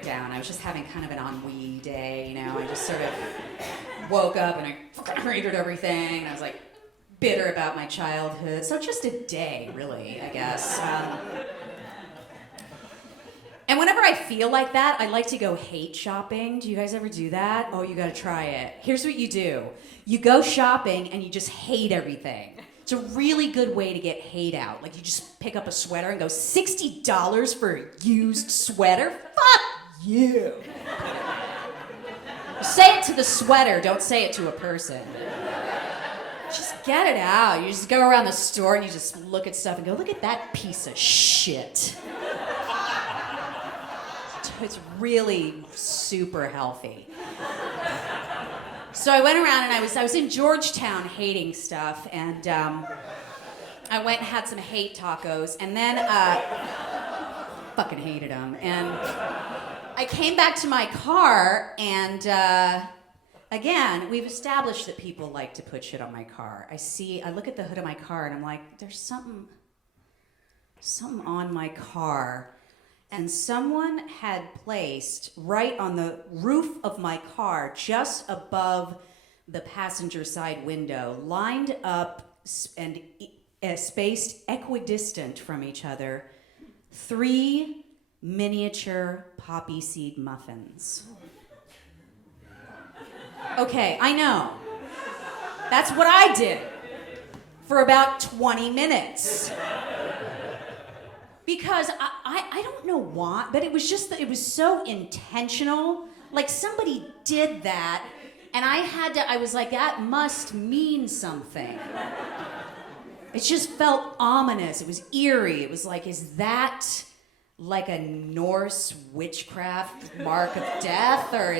breakdown. I was just having kind of an ennui day, you know. I just sort of woke up and I fucking hated everything. I was like bitter about my childhood. So just a day, really, I guess. And whenever I feel like that, I like to go hate shopping. Do you guys ever do that? Oh, you gotta try it. Here's what you do. You go shopping and you just hate everything. It's a really good way to get hate out. Like you just pick up a sweater and go, $60 for a used sweater? Fuck you. Say it to the sweater, don't say it to a person. Just get it out. You just go around the store and you just look at stuff and go, look at that piece of shit. It's really super healthy. So I went around and I was in Georgetown hating stuff, and I went and had some hate tacos, and then fucking hated them. And I came back to my car, and again, we've established that people like to put shit on my car. I look at the hood of my car, and I'm like, there's something on my car. And someone had placed right on the roof of my car, just above the passenger side window, lined up and spaced equidistant from each other, 3 miniature poppy seed muffins. Okay, I know. That's what I did for about 20 minutes. Because I don't know why, but it was just that it was so intentional. Like somebody did that, and I was like, that must mean something. It just felt ominous. It was eerie. It was like, is that like a Norse witchcraft mark of death, or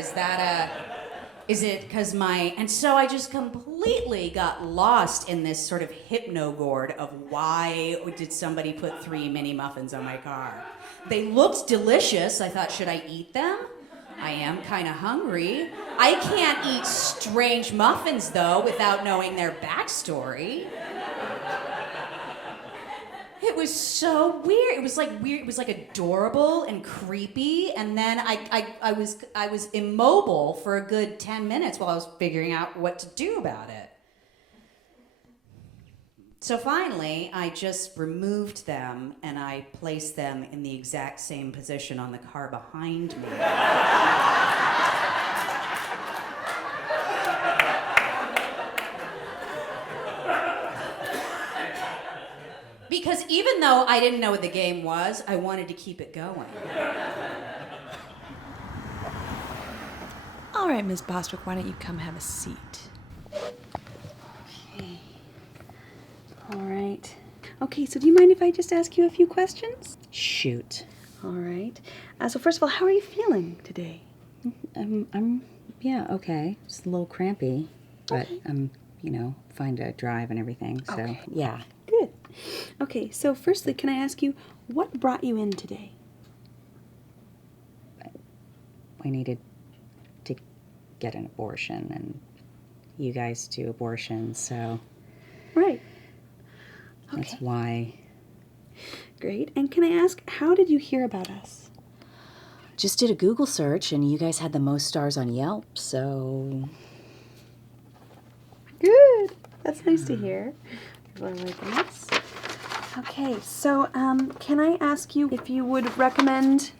is it because and so I just completely got lost in this sort of hypnogourd of why did somebody put 3 mini muffins in my car. They looked delicious. I thought, should I eat them? I am kind of hungry. I can't eat strange muffins, though, without knowing their backstory. It was so weird. It was like weird. It was like adorable and creepy. And then I was immobile for a good 10 minutes while I was figuring out what to do about it. So finally, I just removed them and I placed them in the exact same position on the car behind me. Because even though I didn't know what the game was, I wanted to keep it going. All right, Ms. Bostwick, why don't you come have a seat? Okay. All right. Okay, so do you mind if I just ask you a few questions? Shoot. All right. So first of all, how are you feeling today? Yeah, okay. It's a little crampy, but Okay. I'm, fine to drive and everything, so Okay. yeah. Good. Okay, so firstly, can I ask you, what brought you in today? I needed to get an abortion, and you guys do abortions, so Right. that's Okay. why. Great. And can I ask, how did you hear about us? Just did a Google search, and you guys had the most stars on Yelp, so Good. That's nice to hear. Really liking this. Okay, so can I ask you if you would recommend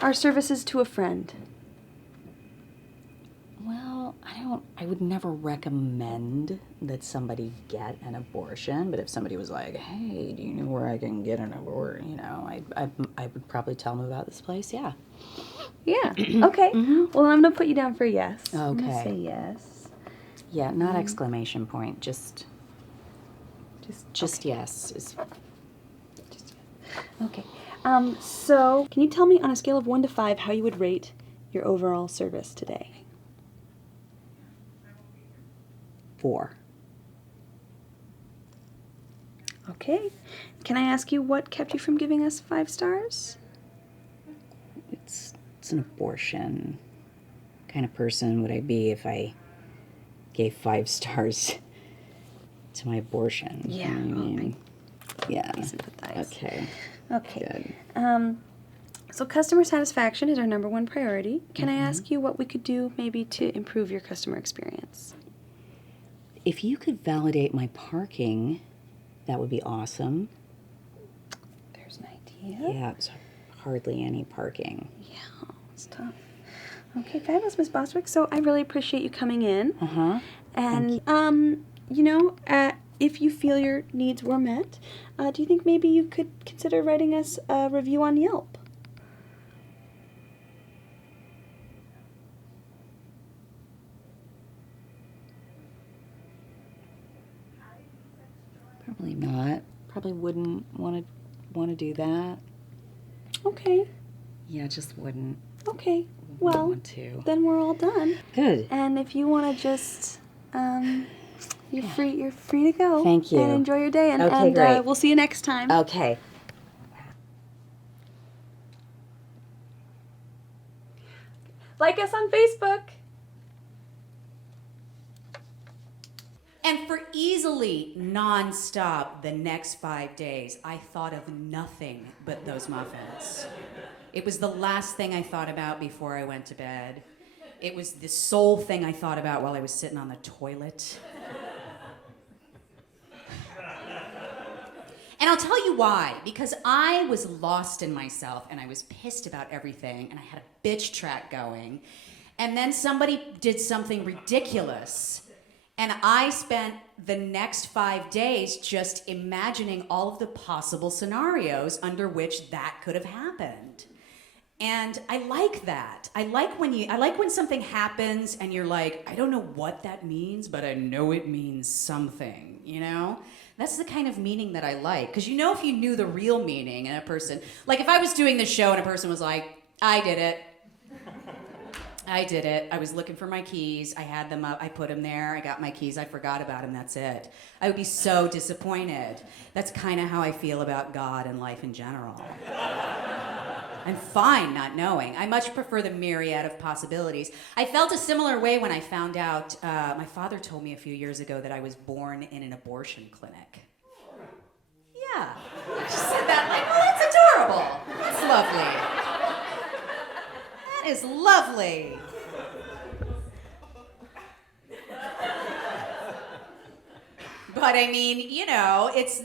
our services to a friend? Well, I would never recommend that somebody get an abortion, but if somebody was like, hey, do you know where I can get an abortion, I would probably tell them about this place, yeah. Yeah. Okay. Well, I'm going to put you down for yes. I'm going to Okay. say yes. Yeah, not exclamation point, just Okay. yes. Okay. So can you tell me on a scale of 1 to 5 how you would rate your overall service today? 4. Okay. Can I ask you what kept you from giving us 5 stars? It's an abortion. What kind of person would I be if I gave 5 stars to my abortion? Yeah. I mean, yeah. I sympathize. Okay. Okay. Good. So customer satisfaction is our number one priority. Can I ask you what we could do maybe to improve your customer experience? If you could validate my parking, that would be awesome. There's an idea. Yeah, it's hardly any parking. Yeah, it's tough. Okay, fabulous, Miss Bostwick. So I really appreciate you coming in. And if you feel your needs were met, do you think maybe you could consider writing us a review on Yelp? Probably not. Probably wouldn't want to do that. Okay. Yeah, just wouldn't. Okay. Well, want to. then we're all done. Good. And if you want to just, you're free to go. Thank you. And enjoy your day. And great. We'll see you next time. Okay. Like us on Facebook. And for easily non-stop the next 5 days, I thought of nothing but those movements. It was the last thing I thought about before I went to bed. It was the sole thing I thought about while I was sitting on the toilet. And I'll tell you why. Because I was lost in myself and I was pissed about everything and I had a bitch track going. And then somebody did something ridiculous. And I spent the next 5 days just imagining all of the possible scenarios under which that could have happened. And I like that. I like when something happens and you're like, I don't know what that means, but I know it means something, you know? That's the kind of meaning that I like. Because you know if you knew the real meaning and a person, like if I was doing this show and a person was like, I did it. I did it. I was looking for my keys. I had them up. I put them there. I got my keys. I forgot about them. That's it. I would be so disappointed. That's kind of how I feel about God and life in general. I'm fine not knowing. I much prefer the myriad of possibilities. I felt a similar way when I found out, my father told me a few years ago that I was born in an abortion clinic. Yeah. I just said that like, oh, that's adorable. That's lovely. That is lovely. But I mean, you know, it's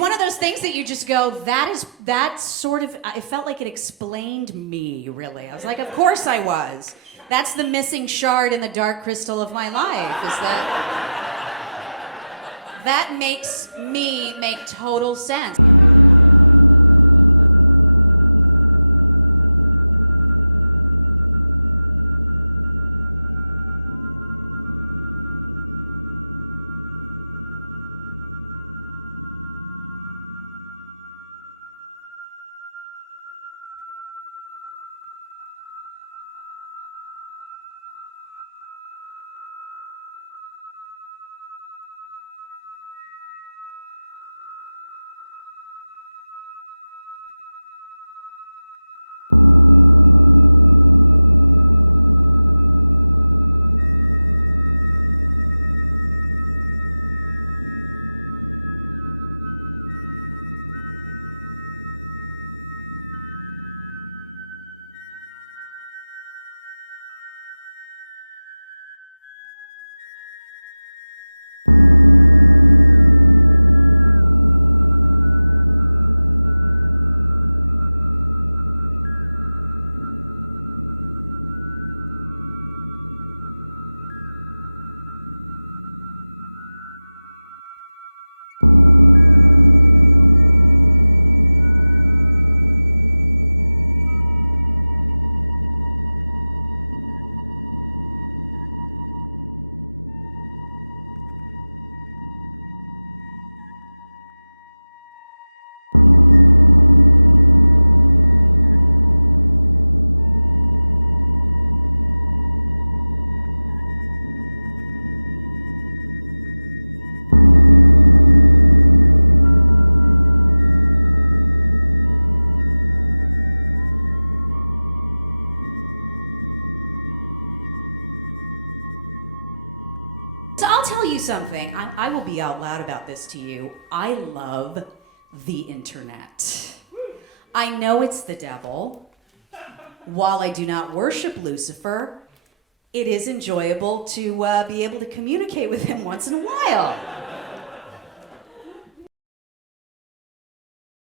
one of those things that you just go, that's sort of, I felt like it explained me, really. I was like, of course I was. That's the missing shard in the dark crystal of my life. That makes me make total sense. So I'll tell you something. I will be out loud about this to you. I love the internet. know it's the devil. While I do not worship Lucifer, it is enjoyable to be able to communicate with him once in a while.